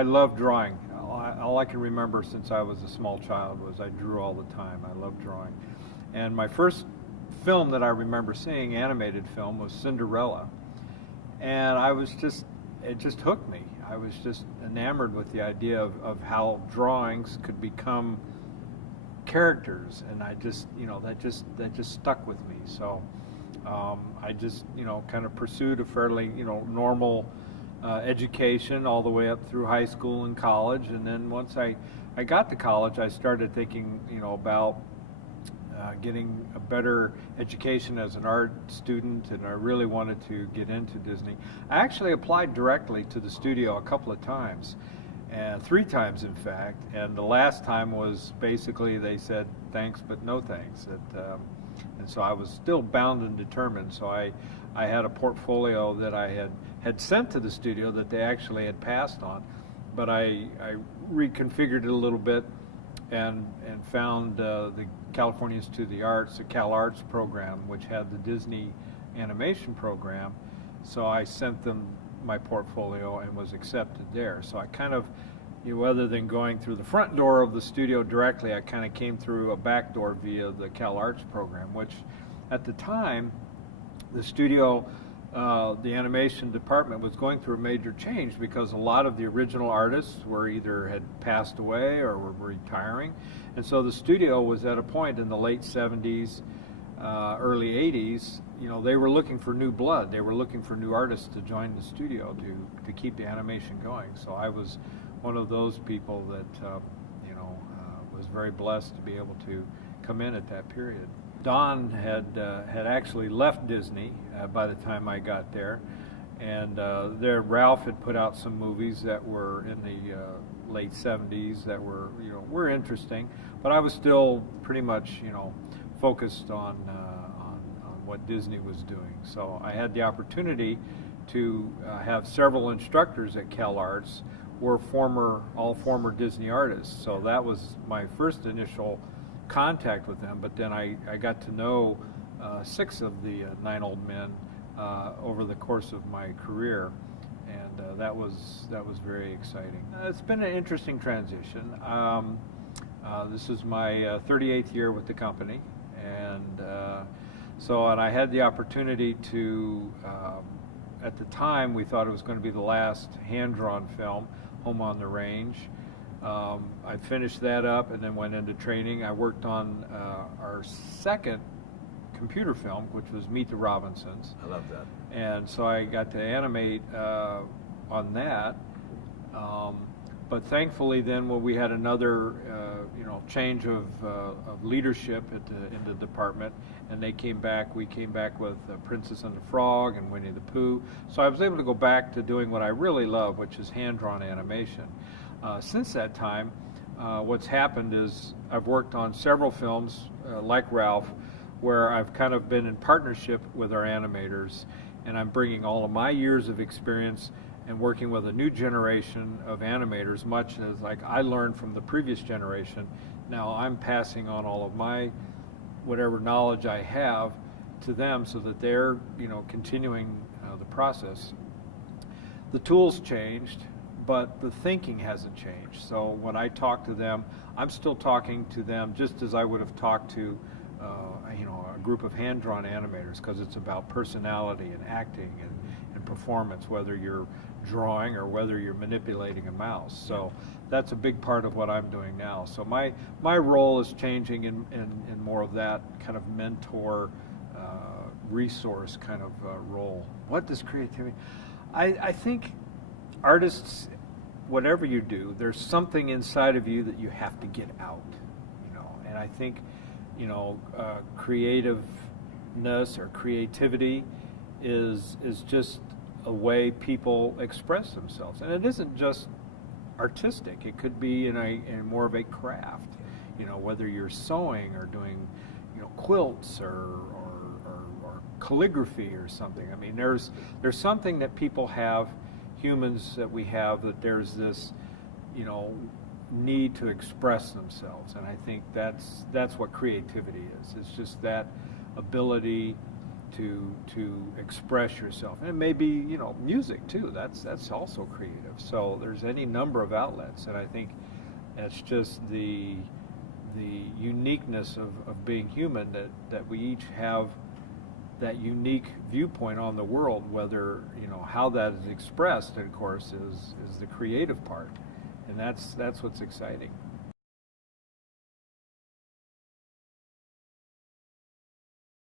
I love drawing. All I can remember since I was a small child was I drew all the time. I love drawing. And my first film that I remember seeing, animated film, was Cinderella. And it just hooked me. I was just enamored with the idea of how drawings could become characters, and I just, that just stuck with me. So I just, kind of pursued a fairly, normal education all the way up through high school and college. And then once I got to college, I started thinking, about getting a better education as an art student, and I really wanted to get into Disney. I actually applied directly to the studio a couple of times, and 3 times in fact, and the last time was basically they said thanks but no thanks. And so I was still bound and determined, so I had a portfolio that I had sent to the studio that they actually had passed on, but I reconfigured it a little bit and found the California Institute of the Arts, the Cal Arts program, which had the Disney animation program. So I sent them my portfolio and was accepted there. So I kind of, rather than going through the front door of the studio directly, I kind of came through a back door via the Cal Arts program, which at the time, the studio, the animation department was going through a major change because a lot of the original artists were either had passed away or were retiring. And so the studio was at a point in the late 70s, early 80s, they were looking for new blood. They were looking for new artists to join the studio to keep the animation going. So I was one of those people that, was very blessed to be able to come in at that period. Don had actually left Disney by the time I got there, and there Ralph had put out some movies that were in the late 70s that were interesting, but I was still pretty much focused on what Disney was doing. So I had the opportunity to have several instructors at Cal Arts were all former Disney artists. So that was my first initial contact with them, but then I got to know 6 of the 9 old men over the course of my career, and that was very exciting. It's been an interesting transition. This is my 38th year with the company, and I had the opportunity to, at the time we thought it was going to be the last hand-drawn film, Home on the Range. I finished that up and then went into training. I worked on our second computer film, which was Meet the Robinsons. I love that. And so I got to animate on that. But thankfully then when we had another change of leadership in the department, and we came back with Princess and the Frog and Winnie the Pooh. So I was able to go back to doing what I really love, which is hand-drawn animation. Since that time, what's happened is I've worked on several films like Ralph, where I've kind of been in partnership with our animators, and I'm bringing all of my years of experience and working with a new generation of animators, much as like I learned from the previous generation. Now I'm passing on all of my whatever knowledge I have to them so that they're continuing the process. The tools changed, but the thinking hasn't changed. So when I talk to them, I'm still talking to them just as I would have talked to a group of hand-drawn animators, because it's about personality and acting and performance, whether you're drawing or whether you're manipulating a mouse. So that's a big part of what I'm doing now. So my role is changing in more of that kind of mentor, resource kind of role. What does creativity? I think artists, whatever you do, there's something inside of you that you have to get out, and I think creativeness or creativity is just a way people express themselves, and it isn't just artistic. It could be in more of a craft, whether you're sewing or doing quilts or calligraphy or something. I mean, there's something that people have, humans that we have, that there's this need to express themselves, and I think that's what creativity is. It's just that ability to express yourself. And it may be, you know, music too. That's also creative. So there's any number of outlets, and I think that's just the uniqueness of being human, that we each have that unique viewpoint on the world. Whether, you know, how that is expressed, of course, is the creative part, and that's what's exciting.